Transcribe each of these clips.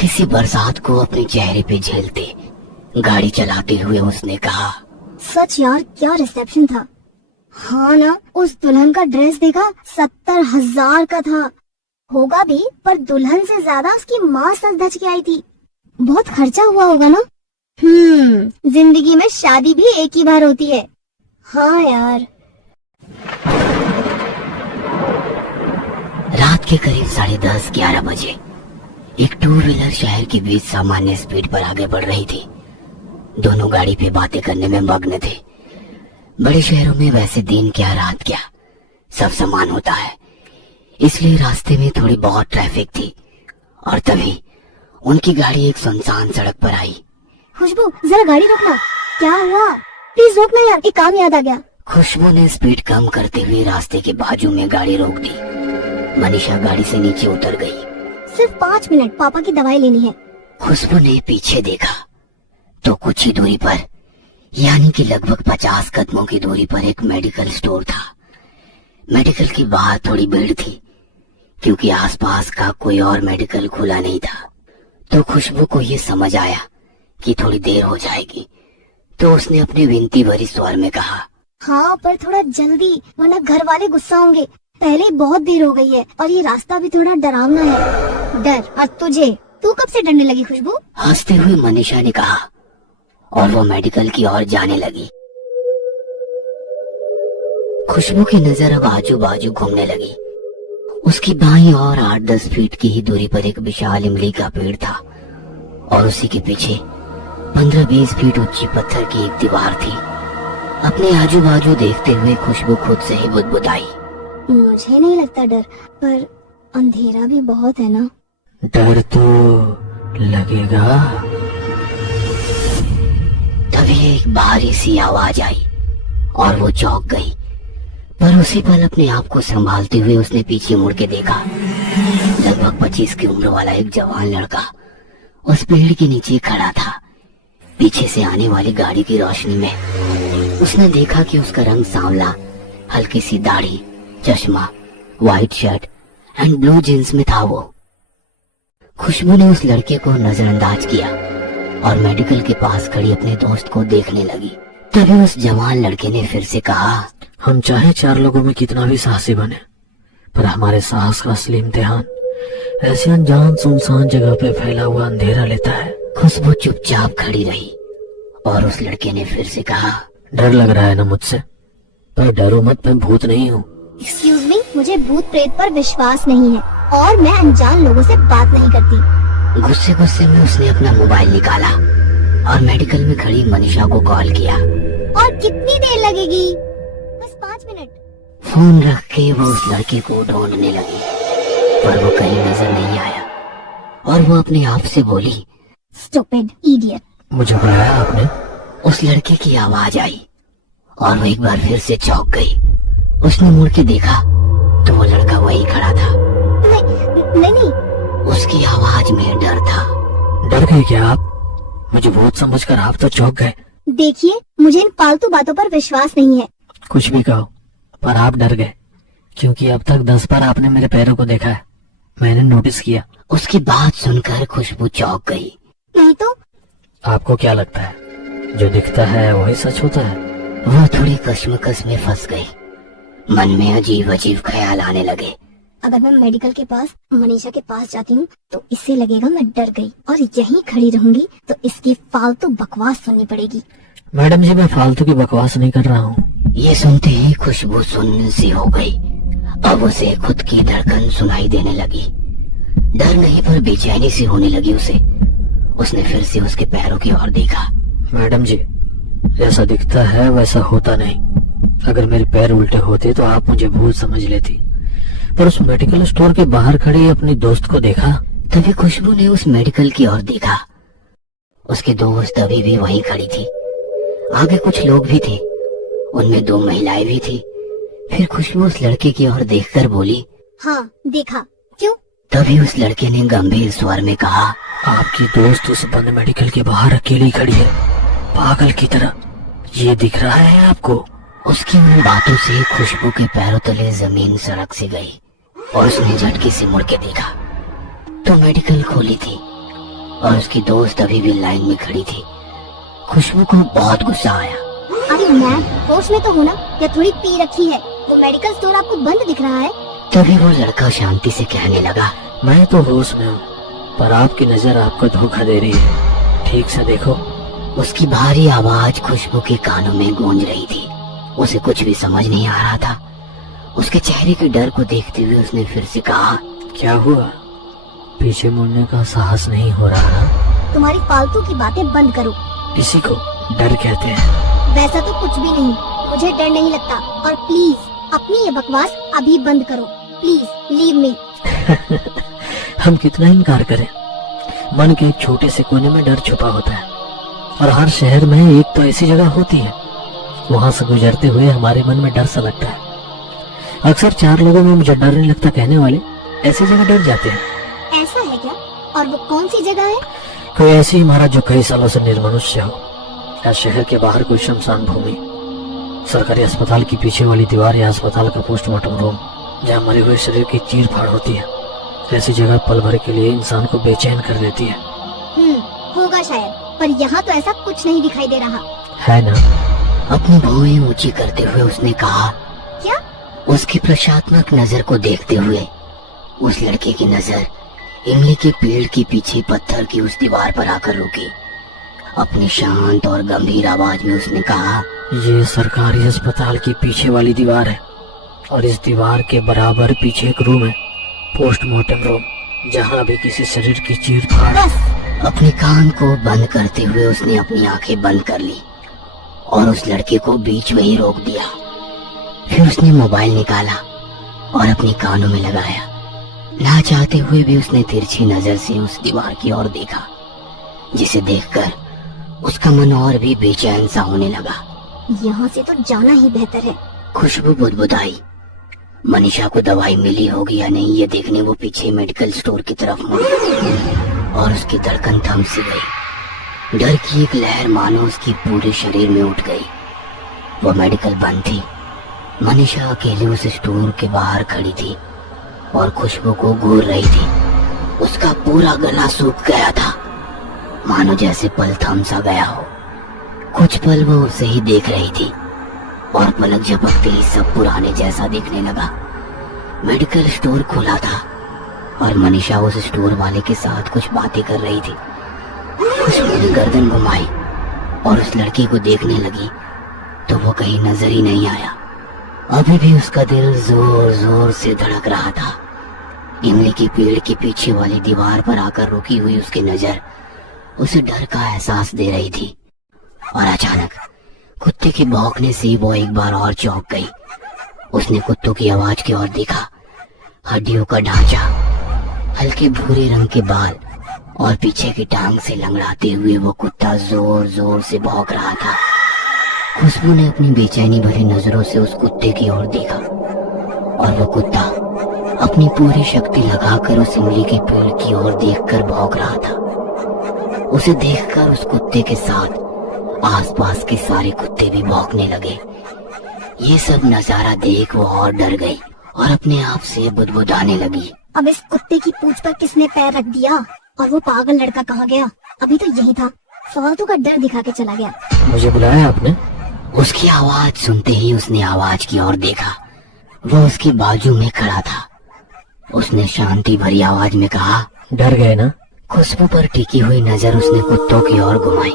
हल्की सी बरसात को अपने चेहरे पे झेलते गाड़ी चलाते हुए उसने कहा, सच यार, क्या रिसेप्शन था। हाँ ना, उस दुल्हन का ड्रेस देखा, 70,000 का था। होगा भी, पर दुल्हन से ज्यादा उसकी माँ सज धज के आई थी। बहुत खर्चा हुआ होगा ना। जिंदगी में शादी भी एक ही बार होती है। हाँ यार। रात के करीब 10:30-11 बजे एक 2 व्हीलर शहर के बीच सामान्य स्पीड पर आगे बढ़ रही थी। दोनों गाड़ी पे बातें करने में मग्न थे। बड़े शहरों में वैसे दिन क्या रात क्या सब समान होता है, इसलिए रास्ते में थोड़ी बहुत ट्रैफिक थी। और तभी उनकी गाड़ी एक सुनसान सड़क पर आई। खुशबू, जरा गाड़ी रोकना। क्या हुआ? प्लीज रोकना यार, एक काम याद आ गया। खुशबू ने स्पीड कम करते हुए रास्ते के बाजू में गाड़ी रोक दी। मनीषा गाड़ी से नीचे उतर गई। सिर्फ 5 मिनट, पापा की दवाई लेनी है। खुशबू ने पीछे देखा तो कुछ ही दूरी पर, यानी कि लगभग 50 कदमों की दूरी पर एक मेडिकल स्टोर था। मेडिकल की बाहर थोड़ी भीड़ थी क्योंकि आसपास का कोई और मेडिकल खुला नहीं था। तो खुशबू को ये समझ आया कि थोड़ी देर हो जाएगी, तो उसने अपने विनती भरी स्वर में कहा, हाँ पर थोड़ा जल्दी, वरना घर वाले गुस्सा होंगे। पहले ही बहुत देर हो गई है और ये रास्ता भी थोड़ा डरावना है। डर? और तुझे? तू कब से डरने लगी खुशबू? हंसते हुए मनीषा ने कहा और वो मेडिकल की ओर जाने लगी। खुशबू की नजर अब आजू बाजू घूमने लगी। उसकी बाईं ओर 8-10 फीट की ही दूरी पर एक विशाल इमली का पेड़ था और उसी के पीछे 15-20 फीट ऊंची पत्थर की एक दीवार थी। अपने आजू बाजू देखते हुए खुशबू खुद से ही बुदबुदाई, मुझे नहीं लगता डर, पर अंधेरा भी बहुत है ना। डर तो लगेगा। तभी एक भारी सी आवाज आई और वो चौंक गई, पर उसी पल अपने आप को संभालते हुए उसने पीछे मुड़ के देखा। लगभग 25 की उम्र वाला एक जवान लड़का उस पेड़ के नीचे खड़ा था। पीछे से आने वाली गाड़ी की रोशनी में उसने देखा कि उसका रंग सांवला, हल्की सी दाढ़ी, चश्मा, white shirt and blue jeans में था वो। खुशबू ने उस लड़के को नजरअंदाज किया और मेडिकल के पास खड़ी अपने दोस्त को देखने लगी। तभी उस जवान लड़के ने फिर से कहा, हम चाहे 4 लोगों में कितना भी साहसी बने, पर हमारे साहस का असली इम्तिहान ऐसे अनजान सुनसान जगह पे फैला हुआ अंधेरा लेता है। खुशबू चुपचाप खड़ी रही और उस लड़के ने फिर से कहा, डर लग रहा है ना मुझसे, पर डरो मत, मैं भूत नहीं हूँ। एक्सक्यूज मी, मुझे भूत प्रेत पर विश्वास नहीं है और मैं अनजान लोगों से बात नहीं करती। गुस्से गुस्से में उसने अपना मोबाइल निकाला और मेडिकल में खड़ी मनीषा को कॉल किया। और कितनी देर लगेगी? बस 5 मिनट। फोन रख के वो उस लड़के को ढूंढने लगी, पर वो कहीं नजर नहीं आया और वो अपने आप से बोली, स्टूपिड इडियट। मुझे बुलाया आपने? उस लड़के की आवाज आई और वो एक बार फिर से चौंक गई। उसने मुड़ के देखा तो वो लड़का वही खड़ा था। नहीं। उसकी आवाज में डर था। डर गए क्या आप? मुझे भूत समझकर आप तो चौंक गए। देखिए, मुझे इन फालतू बातों पर विश्वास नहीं है। कुछ भी कहो, पर आप डर गए क्योंकि अब तक 10 बार आपने मेरे पैरों को देखा है, मैंने नोटिस किया। उसकी बात सुनकर खुशबू चौंक गई। नहीं तो? आपको क्या लगता है जो दिखता है वही सच होता है? वो थोड़ी कश्मकश में फंस गई। मन में अजीब अजीब ख्याल आने लगे। अगर मैं मेडिकल के पास मनीषा के पास जाती हूँ तो इससे लगेगा मैं डर गई और यहीं खड़ी रहूंगी तो इसकी फालतू बकवास सुननी पड़ेगी। मैडम जी, मैं फालतू की बकवास नहीं कर रहा हूँ। ये सुनते ही खुशबू सुन्न सी हो गई। अब उसे खुद की धड़कन सुनाई देने लगी। डर नहीं पर बेचैनी सी होने लगी उसे। उसने फिर से उसके पैरों की ओर देखा। मैडम जी, जैसा दिखता है वैसा होता नहीं। अगर मेरे पैर उल्टे होते तो आप मुझे भूत समझ लेती, पर उस मेडिकल स्टोर के बाहर खड़ी अपनी दोस्त को देखा। तभी खुशबू ने उस मेडिकल की ओर देखा। उसकी दोस्त अभी भी वहीं खड़ी थी। आगे कुछ लोग भी थे, उनमें 2 महिलाएं भी थी। फिर खुशबू उस लड़के की ओर देखकर बोली, हाँ देखा। क्यों? तभी उस लड़के ने गंभीर स्वर में कहा, आपकी दोस्त उस बंद मेडिकल के बाहर अकेली खड़ी है, पागल की तरह। ये दिख रहा है आपको? उसकी उन बातों से खुशबू के पैरों तले जमीन सड़क से गई और उसने झटके से मुड़ के देखा तो मेडिकल खोली थी और उसकी दोस्त अभी भी लाइन में खड़ी थी। खुशबू को बहुत गुस्सा आया। अरे मैम, होश में तो हो ना, या थोड़ी पी रखी है? वो मेडिकल स्टोर आपको बंद दिख रहा है। तभी वो लड़का शांति से कहने लगा, मैं तो होश में हूँ, पर आपकी नजर आपको धोखा दे रही है। ठीक से देखो। उसकी भारी आवाज खुशबू के कानों में गूंज रही थी। उसे कुछ भी समझ नहीं आ रहा था। उसके चेहरे के डर को देखते हुए उसने फिर से कहा, क्या हुआ? पीछे मुड़ने का साहस नहीं हो रहा ना? तुम्हारी फालतू की बातें बंद करो। इसी को डर कहते हैं। वैसा तो कुछ भी नहीं, मुझे डर नहीं लगता। और प्लीज अपनी ये बकवास अभी बंद करो। Please leave me. हम कितना इनकार करें, मन के एक छोटे से कोने में डर छुपा होता है, और हर शहर में एक तो ऐसी जगह होती है। वहां से गुजरते हुए हमारे मन में डर सा लगता है। अक्सर 4 लोगों में मुझे डर नहीं लगता कहने वाले ऐसी जगह डर जाते हैं। ऐसा है क्या? और वो कौन सी जगह है? कोई ऐसी इमारत जो कई सालों से निर्मनुष्य हो, या शहर के बाहर कोई शमशान भूमि, सरकारी अस्पताल की पीछे वाली दीवार, या अस्पताल का पोस्टमार्टम रूम जहाँ मरे हुए शरीर की चीर फाड़ होती है। ऐसी जगह पल भर के लिए इंसान को बेचैन कर देती है। होगा शायद, पर यहाँ तो ऐसा कुछ नहीं दिखाई दे रहा है ना? अपनी भौहें ऊंची करते हुए उसने कहा। क्या? उसकी प्रशात्मक नजर को देखते हुए उस लड़के की नजर इमली के पेड़ के पीछे पत्थर की उस दीवार पर आकर रुकी। अपनी शांत और गंभीर आवाज में उसने कहा, ये सरकारी अस्पताल की पीछे वाली दीवार है, और इस दीवार के बराबर पीछे एक रूम है, पोस्टमार्टम रूम, जहाँ भी किसी शरीर की चीर फाड़। बस। अपने कान को बंद करते हुए उसने अपनी आंखें बंद कर ली और उस लड़के को बीच में ही रोक दिया। फिर उसने मोबाइल निकाला और अपने कानों में लगाया। ना चाहते हुए भी उसने तिरछी नजर से उस दीवार की ओर देखा, जिसे देखकर उसका मन और भी बेचैन सा होने लगा। यहाँ से तो जाना ही बेहतर है। खुशबू बुदबुदाई। मनीषा को दवाई मिली होगी या नहीं ये देखने वो पीछे मेडिकल स्टोर की तरफ मुड़ी और उसकी धड़कन थम सी गई। डर की एक लहर मानो उसकी पूरे शरीर में उठ गई। वो मेडिकल बंद थी। मनीषा अकेले उस स्टोर के बाहर खड़ी थी और खुशबू को घूर रही थी। उसका पूरा गला सूख गया था, मानो जैसे पल थम सा गया हो। कुछ पल वो उसे ही देख रही थी और पलक झपकते ही सब पुराने जैसा दिखने लगा। मेडिकल स्टोर खुला था और मनीषा उस स्टोर वाले के साथ कुछ बातें कर रही थी। खुशबू ने गर्दन घुमाई और उस लड़की को देखने लगी तो वो कहीं नजर ही नहीं आया। अभी भी उसका दिल जोर जोर से धड़क रहा था। इमली के पेड़ के पीछे वाली दीवार पर आकर रुकी हुई उसकी नजर उसे डर का एहसास दे रही थी। और अचानक कुत्ते के भौंकने से वो एक बार और चौंक गई। उसने कुत्तों की आवाज की ओर देखा। हड्डियों का ढांचा, हल्के भूरे रंग के बाल और पीछे की टांग से लंगड़ाते हुए वो कुत्ता जोर जोर से भौंक रहा था। खुशबू ने अपनी बेचैनी भरी नजरों से उस कुत्ते की ओर देखा और वो कुत्ता अपनी पूरी शक्ति लगाकर उस इमली के पेड़ की ओर देखकर भौंक रहा था। उसे देखकर उस कुत्ते के साथ आसपास के सारे कुत्ते भी भौंकने लगे। ये सब नजारा देख वो और डर गई और अपने आप से बुदबुदाने लगी। अब इस कुत्ते की पूंछ पर किसने पैर रख दिया? और वो पागल लड़का कहाँ गया? अभी तो यही था, फालतू का डर दिखा के चला गया। मुझे बुलाया आपने? उसकी आवाज सुनते ही उसने आवाज की ओर देखा। वो उसकी बाजू में खड़ा था। उसने शांति भरी आवाज में कहा, डर गए ना? खुशबू पर टिकी हुई नजर उसने कुत्तों की ओर घुमाई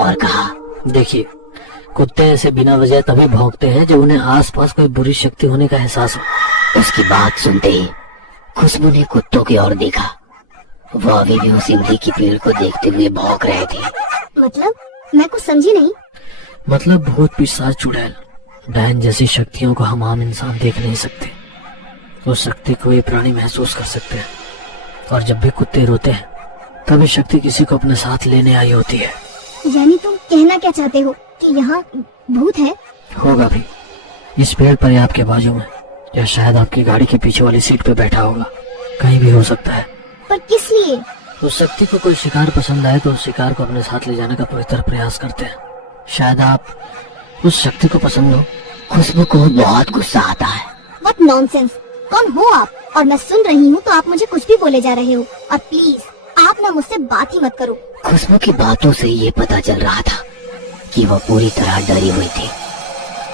और कहा, देखिए, कुत्ते ऐसे बिना वजह तभी भौंकते हैं जब उन्हें आसपास कोई बुरी शक्ति होने का एहसास हो। उसकी बात सुनते ही खुशबू ने कुत्तों की ओर देखा। वो अभी भी उस इमली की पेड़ को देखते हुए भौंक रहे थे। मतलब? मैं कुछ समझी नहीं। मतलब भूत, पिशाच, चुड़ैल, डायन जैसी शक्तियों को हम आम इंसान देख नहीं सकते। उस शक्ति को ये प्राणी महसूस कर सकते हैं, और जब भी कुत्ते रोते हैं तभी शक्ति किसी को अपने साथ लेने आई होती है। यानी तुम कहना क्या चाहते हो कि यहाँ भूत है? होगा भी। इस पेड़ पर या आपके बाजू में, या शायद आपकी गाड़ी के पीछे वाली सीट पे बैठा होगा। कहीं भी हो सकता है। पर किस लिए? उस शक्ति को कोई शिकार पसंद आए तो उस शिकार को अपने साथ ले जाने का पवित्र प्रयास करते हैं। शायद आप उस शक्ति को पसंद हो। खुशबू को बहुत गुस्सा आता है। What nonsense! कौन हो आप? और मैं सुन रही हूँ तो आप मुझे कुछ भी बोले जा रहे हो। और प्लीज आप ना मुझसे बात ही मत करो। खुशबू की बातों से ये पता चल रहा था कि वह पूरी तरह डरी हुई थी।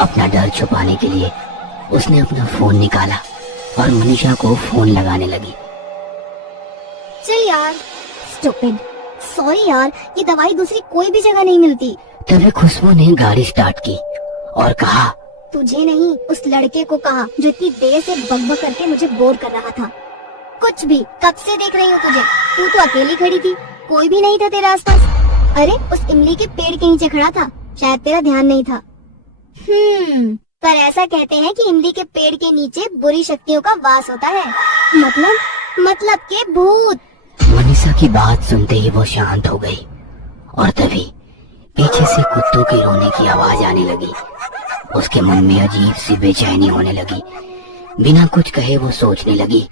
अपना डर छुपाने के लिए उसने अपना फोन निकाला और मनीषा को फोन लगाने लगी। चल यार, स्टूपिड, सॉरी यार, ये दवाई दूसरी कोई भी जगह नहीं मिलती। तभी खुशबू ने गाड़ी स्टार्ट की और कहा, तुझे नहीं, उस लड़के को कहा जो इतनी देर से बकबक करके मुझे बोर कर रहा था। कुछ भी, कब से देख रही हूँ तुझे, तू तो अकेली खड़ी थी, कोई भी नहीं था तेरे आसपास। अरे उस इमली के पेड़ के नीचे खड़ा था, शायद तेरा ध्यान नहीं था। पर ऐसा कहते हैं कि इमली के पेड़ के नीचे बुरी शक्तियों का वास होता है। मतलब के भूत। मनीषा की बात सुनते ही वो शांत हो गई और तभी पीछे से कुत्तों के रोने की आवाज आने लगी। उसके मन में अजीब सी बेचैनी होने लगी। बिना कुछ कहे वो सोचने लगी,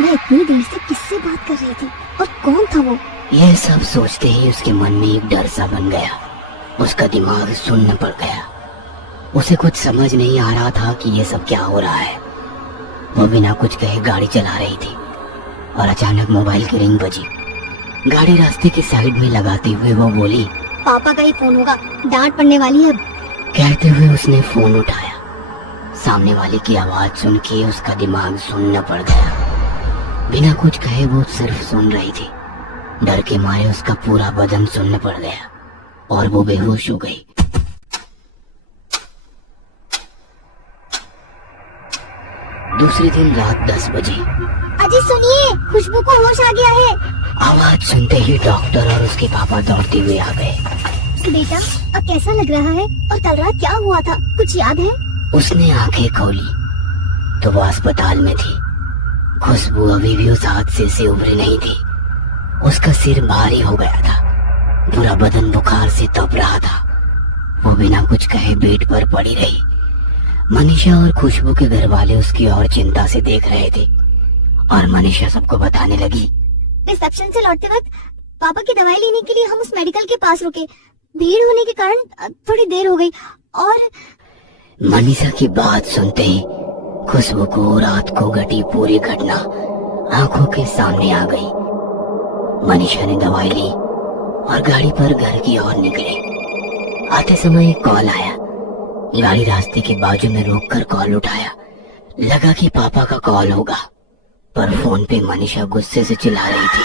मैं इतनी देर से किससे बात कर रही थी और कौन था वो? यह सब सोचते ही उसके मन में एक डर सा बन गया। उसका दिमाग सुन्न पड़ गया। उसे कुछ समझ नहीं आ रहा था कि ये सब क्या हो रहा है। वो बिना कुछ कहे गाड़ी चला रही थी और अचानक मोबाइल की रिंग बजी। गाड़ी रास्ते की साइड में लगाते हुए वो बोली, पापा का ही फोन होगा, डांट पड़ने वाली है। कहते हुए उसने फोन उठाया। सामने वाले की आवाज सुन के उसका दिमाग सुन्न पड़ गया। बिना कुछ कहे वो सिर्फ सुन रही थी। डर के मारे उसका पूरा बदन सुन्न पड़ गया और वो बेहोश हो गई। दूसरे दिन रात 10 बजे। अजी सुनिए, खुशबू को होश आ गया है। आवाज सुनते ही डॉक्टर और उसके पापा दौड़ते हुए आ गए। बेटा, अब कैसा लग रहा है और कल रात क्या हुआ था, कुछ याद है? उसने आंखें खोली तो वो अस्पताल में थी। खुशबू अभी भी उस हादसे से उभरी नहीं थी। उसका सिर भारी हो गया था, पूरा बदन बुखार से तप रहा था। वो बिना कुछ कहे बेड पर पड़ी रही। मनीषा और खुशबू के घर वाले उसकी और चिंता से देख रहे थे और मनीषा सबको बताने लगी। रिसेप्शन से लौटते वक्त पापा की दवाई लेने के लिए हम उस मेडिकल के पास रुके। भीड़ होने के कारण थोड़ी देर हो गई और मनीषा की बात सुनते ही खुशबू को रात को घटी पूरी घटना आंखों के सामने आ गई। मनीषा ने दवाई ली और गाड़ी पर घर की ओर निकले। आते समय एक कॉल आया। गाड़ी रास्ते के बाजू में रोककर कॉल उठाया। लगा कि पापा का कॉल होगा, पर फोन पे मनीषा गुस्से से चिल्ला रही थी,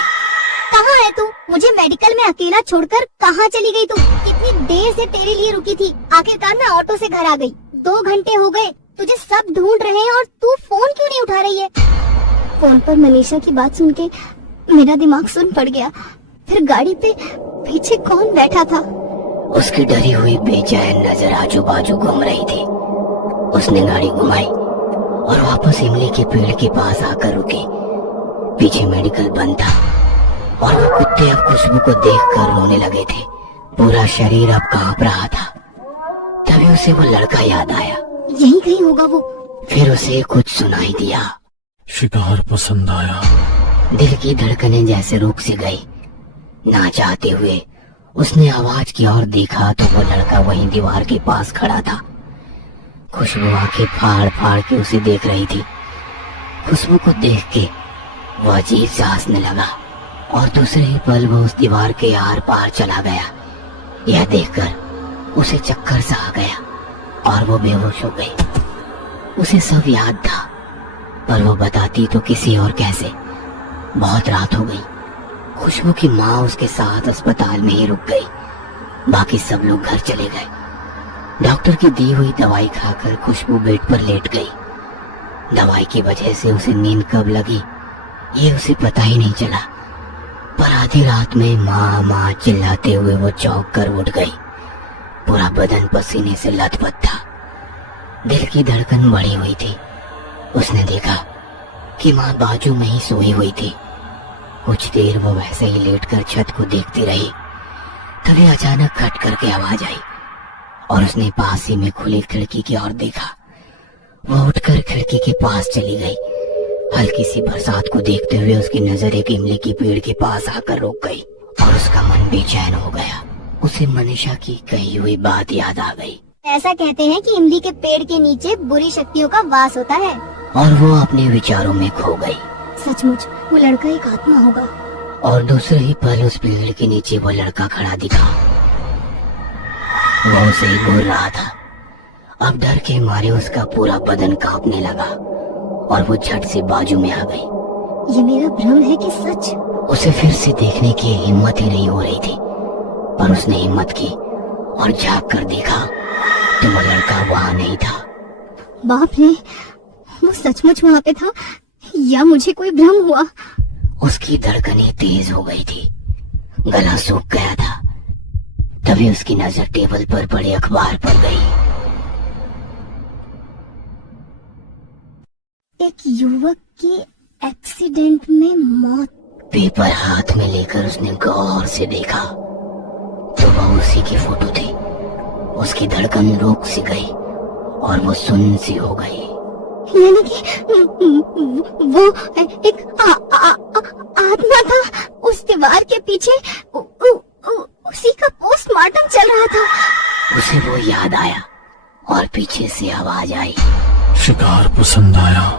कहाँ है तू? मुझे मेडिकल में अकेला छोड़कर कहाँ चली गई तू? कितनी देर से तेरे लिए रुकी थी, आखिरकार मैं ऑटो से घर आ गई। 2 घंटे हो गए, तुझे सब ढूंढ रहे हैं और तू फोन क्यों नहीं उठा रही है? फोन पर मनीषा की बात सुन के मेरा दिमाग सुन पड़ गया। फिर गाड़ी पे पीछे कौन बैठा था? उसकी डरी हुई बेचैन नजर आजू बाजू घूम रही थी। उसने गाड़ी घुमाई और वापस इमली के पेड़ के पास आकर रुकी। पीछे मेडिकल बंद था और वो कुत्ते अब खुशबू को देखकर रोने लगे थे। पूरा शरीर अब कांप रहा था। तभी उसे वो लड़का याद आया। यही कहीं होगा वो। फिर उसे कुछ सुनाई दिया। शिकार पसंद आया। दिल की धड़कनें जैसे रुक सी गई। ना चाहते हुए उसने आवाज की ओर देखा तो वो लड़का वहीं दीवार के पास खड़ा था। खुशबू आंखें फाड़ फाड़ के उसे देख रही थी। खुशबू को देख के वो अजीब से हंसने लगा और दूसरे ही पल वो उस दीवार के आर पार चला गया। यह देखकर उसे चक्कर सा आ गया और वो बेहोश हो गई। उसे सब याद था, पर वो बताती तो किसी और कैसे। बहुत रात हो गई। खुशबू की माँ उसके साथ अस्पताल में ही रुक गई। बाकी सब लोग घर चले गए। डॉक्टर की दी हुई दवाई खाकर खुशबू बेड पर लेट गई। दवाई की वजह से उसे नींद कब लगी ये उसे पता ही नहीं चला, पर आधी रात में माँ माँ चिल्लाते हुए वो चौंक कर उठ गई। पूरा बदन पसीने से लथपथ था। दिल की धड़कन बढ़ी हुई थी। उसने देखा कि माँ बाजू में ही सोई हुई थी। कुछ देर वो वैसे ही लेटकर छत को देखती रही। तभी अचानक खट करके आवाज आई और उसने पास ही में खुली खिड़की की ओर देखा। वो उठकर खिड़की के पास चली गई। हल्की सी बरसात को देखते हुए उसकी नजर एक इमली की पेड़ के पास आकर रुक गई और उसका मन बेचैन हो गया। उसे मनीषा की कही हुई बात याद आ गई। ऐसा कहते हैं कि इमली के पेड़ के नीचे बुरी शक्तियों का वास होता है। और वो अपने विचारों में खो गई। सचमुच वो लड़का एक आत्मा होगा। और दूसरे ही पल उस पेड़ के नीचे वो लड़का खड़ा दिखा। वो उसे ही घूर रहा था। अब डर के मारे उसका पूरा बदन कांपने लगा और वो झट से बाजू में आ गई। ये मेरा भ्रम है कि सच? उसे फिर से देखने की हिम्मत ही नहीं हो रही थी, पर उसने हिम्मत की और झांक कर देखा तो वो लड़का वहां नहीं था। बाप रे, वो सचमुच वहाँ पे था या मुझे कोई भ्रम हुआ? उसकी धड़कनें तेज हो गई थी, गला सूख गया था। तभी उसकी नजर टेबल पर पड़े अखबार पर गई। एक युवक की एक्सीडेंट में मौत। पेपर हाथ में लेकर उसने गौर से देखा तो वह उसी की फोटो थी। उसकी धड़कन रुक सी गई और वो सुन्न सी हो गई। यानी कि वो एक आत्मा था उस दीवार के पीछे। उसी का पोस्टमार्टम चल रहा था। उसे वो याद आया और पीछे से आवाज आई, शिकार पसंद आया।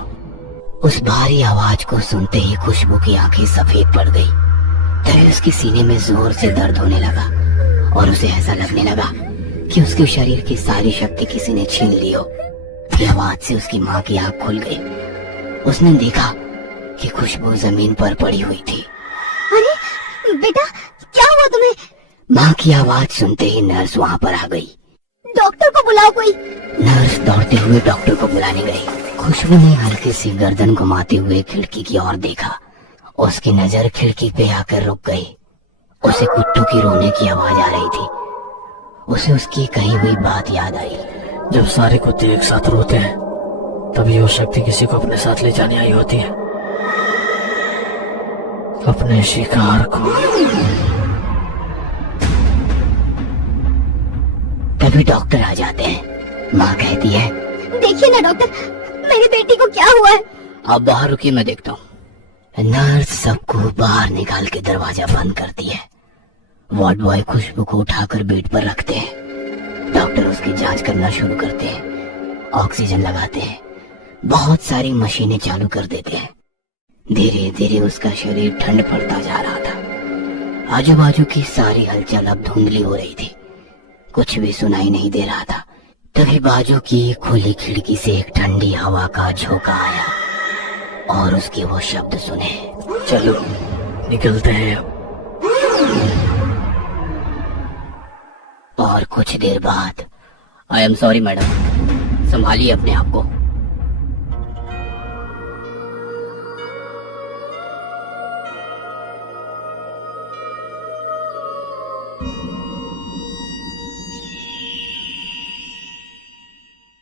उस भारी आवाज को सुनते ही खुशबू की आंखें सफेद पड़ गई। तभी उसके सीने में जोर से दर्द होने लगा और उसे ऐसा लगने लगा कि उसके शरीर की सारी शक्ति किसी ने छीन ली हो। की आवाज से उसकी माँ की आंख खुल गई। उसने देखा कि खुशबू जमीन पर पड़ी हुई थी। अरे बेटा, क्या हुआ तुम्हें? माँ की आवाज सुनते ही नर्स वहाँ पर आ गई। डॉक्टर को बुलाओ कोई। नर्स दौड़ते हुए डॉक्टर को बुलाने गई। खुशबू ने हल्की सी गर्दन घुमाते हुए खिड़की की ओर देखा। उसकी नजर खिड़की पे आकर रुक गई। उसे कुत्तों की रोने की आवाज आ रही थी। उसे उसकी कही हुई बात याद आई। जब सारे कुत्ते एक साथ रोते हैं तभी वो शक्ति किसी को अपने साथ ले जाने आई होती है, अपने शिकार को। तभी डॉक्टर आ जाते हैं। माँ कहती है, देखिए ना डॉक्टर, मेरी बेटी को क्या हुआ है? आप बाहर रुकिए, मैं देखता हूँ। नर्स सबको बाहर निकाल के दरवाजा बंद करती है। वार्ड बॉय खुशबू को उठाकर बेड पर रखते हैं। डॉक्टर उसकी जांच करना शुरू करते हैं। ऑक्सीजन लगाते हैं, बहुत सारी मशीनें चालू कर देते हैं। धीरे धीरे उसका शरीर ठंड पड़ता जा रहा था। आजू बाजू की सारी हलचल अब धुंधली हो रही थी, कुछ भी सुनाई नहीं दे रहा था। तभी बाजू की खुली खिड़की से एक ठंडी हवा का झोंका आया और उसके वो शब्द सुने, चलो निकलते हैं अब। और कुछ देर बाद, आई एम सॉरी मैडम, संभालिए अपने आप को।